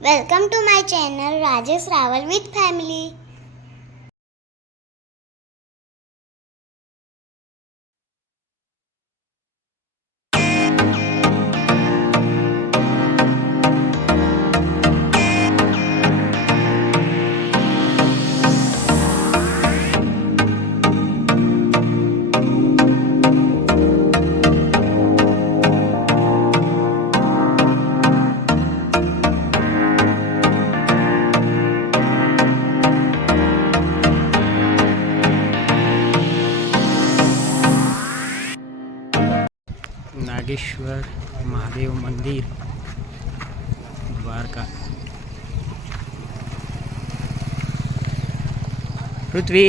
Welcome to my channel Rajesh Raval with family. Nageshwar Mahadev मंदिर द्वारका। पृथ्वी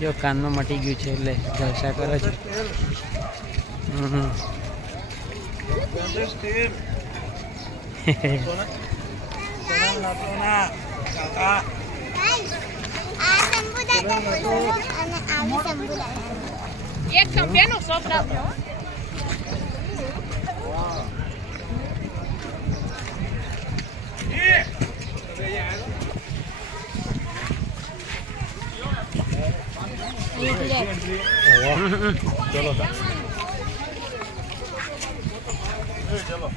जो कान में मटी गयु है એટલે જલસા કરે છે। એક સંભેનો શોપ રાખ્યો। चलो चलो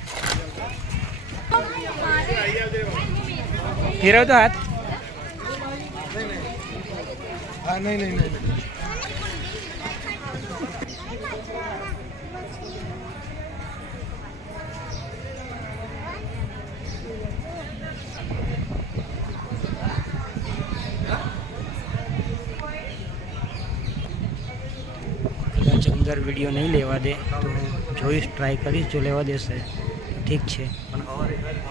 फिर तो हाथ नहीं अंदर वीडियो नहीं लेवा दे तो जोईश ट्राय करीश, जो लेवा देशे तो ठीक है,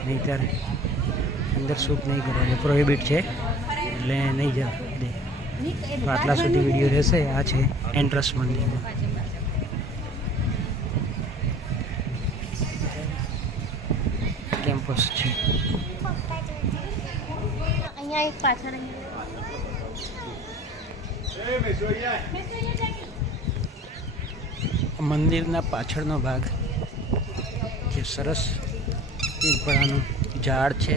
नहींतर अंदर शूट नहीं करवा, प्रोहिबिट है એટલે नहीं जा दे। तो आटला सुधी वीडियो रहेशे। आ छे एंट्रस मंदिर में कैम्पस है। અહીંયા એક પાછળ મંદિરના પાછળનો ભાગ જે સરસ પીપળાનું ઝાડ છે,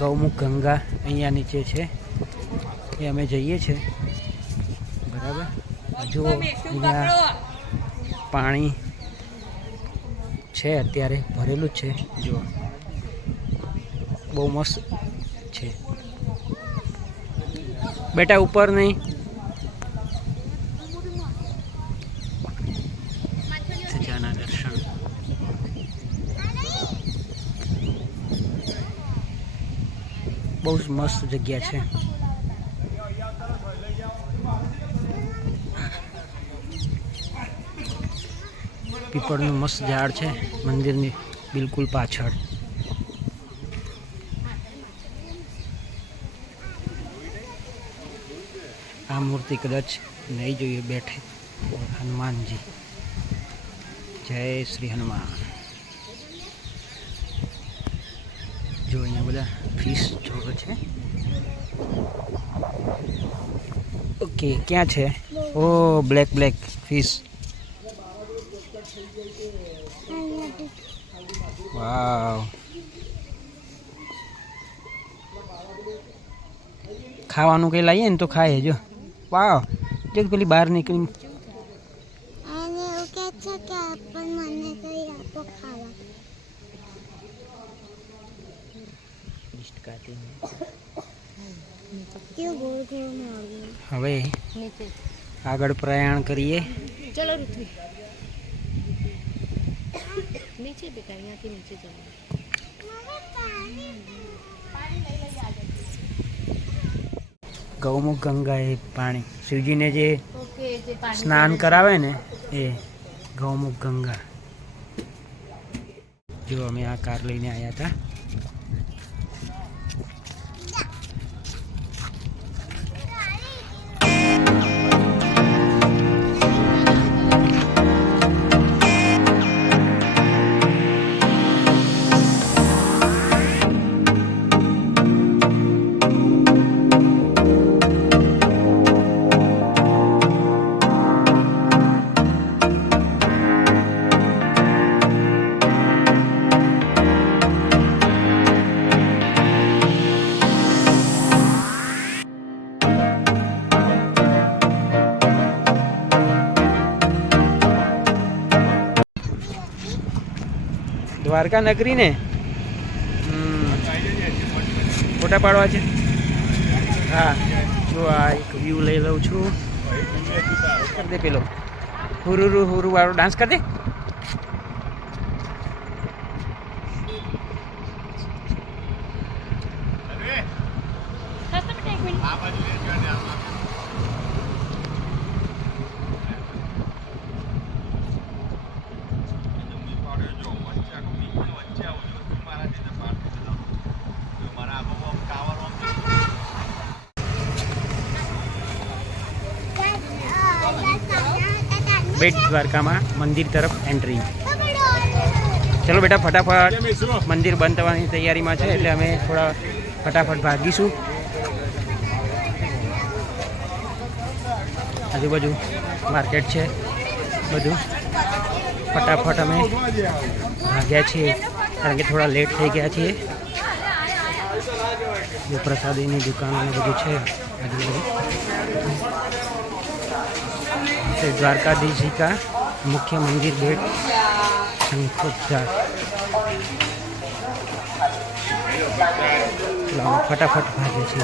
ગૌમુખ ગંગા અહીંયા નીચે છે, એ અમે જઈએ છીએ બરાબર। જો અહીંયા પાણી છે, અત્યારે ભરેલું જ છે, જો બહુ મસ્ત છે। બેટા ઉપર નહીં, સજાના દર્શન। બહુ જ મસ્ત જગ્યા છે। પીપળનું મસ્ત ઝાડ છે મંદિરની બિલકુલ પાછળ। આ મૂર્તિ કદાચ નહીં જોઈએ બેઠે, હનુમાનજી। જય શ્રી હનુમાન। જો અહીંયા બધા ફિશ જોવે છે। ઓકે, ક્યાં છે? ઓ બ્લેક બ્લેક ફિશ, વાવ। ખાવાનું કંઈ લાવીએ ને તો ખાય। જો વાવ, જો પેલી બહાર નીકળી અને એવું કહે છે કે આપણ મને કઈ આપો ખાવા। હવે આગળ પ્રયાણ કરીએ। ચલો ઋત્વી નીચે બેટા, અહીંયાથી નીચે જવાનું। ગૌમુખ ગંગા એ પાણી શિવજીને જે ઓકે જે પાણી સ્નાન કરાવે ને એ ગૌમુખ ગંગા. જો અમે આ કાર લઈને આવ્યા હતા. દ્વારકા નગરી ને ફોટા પાડવા છે. હા જો આ એક વ્યૂ લઈ લઉં છું. કર દે પેલો હુરુ હુરુ વાળો ડાન્સ કર દે. બેટ દ્વારકામાં મંદિર તરફ એન્ટ્રી. ચલો બેટા ફટાફટ મંદિર બંધ થવાની તૈયારીમાં છે એટલે અમે થોડા ફટાફટ ભાગીશું. આજુબાજુ માર્કેટ છે બધું. ફટાફટ અમે ભાગ્યા છીએ કારણ કે થોડા લેટ થઈ ગયા છીએ. જે પ્રસાદીની દુકાનો ને બધું છે આજુબાજુ. द्वारकाधीश जी का मुख्य मंदिर बेट शंखोद्धार. फटाफट भागे छे.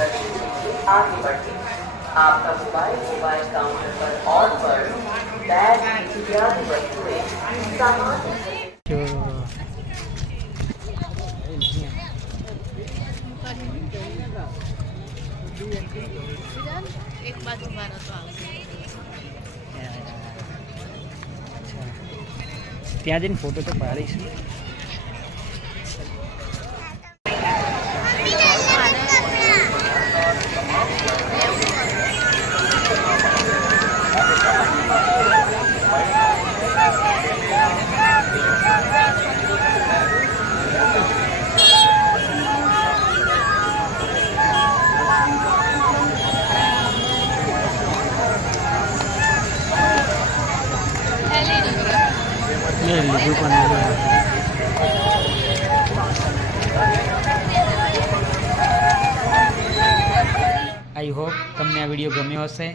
आपका मोबाइल काउंटर पर ऑन पर बैग इत्यादि वस्तुएं सामान એક બાજુ મારા તો આવશે. ત્યાં જઈને ફોટો તો પાડીશું. લીધું પણ આઈ હોપ તમને આ વિડીયો ગમ્યો હશે,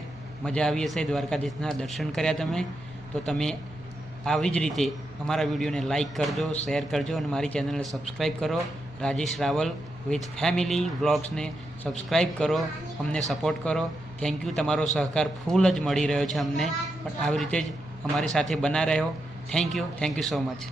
મજા આવી હશે. દ્વારકાધીશના દર્શન કર્યા તમે તો તમે આવી જ રીતે અમારા વિડીયોને લાઈક કરજો, શેર કરજો અને મારી ચેનલને સબસ્ક્રાઈબ કરો. રાજેશ રાવલ વિથ ફેમિલી વ્લોગ્સને સબસ્ક્રાઈબ કરો, અમને સપોર્ટ કરો. Thank you. તમારો સહકાર ફૂલ જ મળી રહ્યો છે અમને, પણ આવી રીતે જ અમારી સાથે બના રહ્યો. Thank you so much.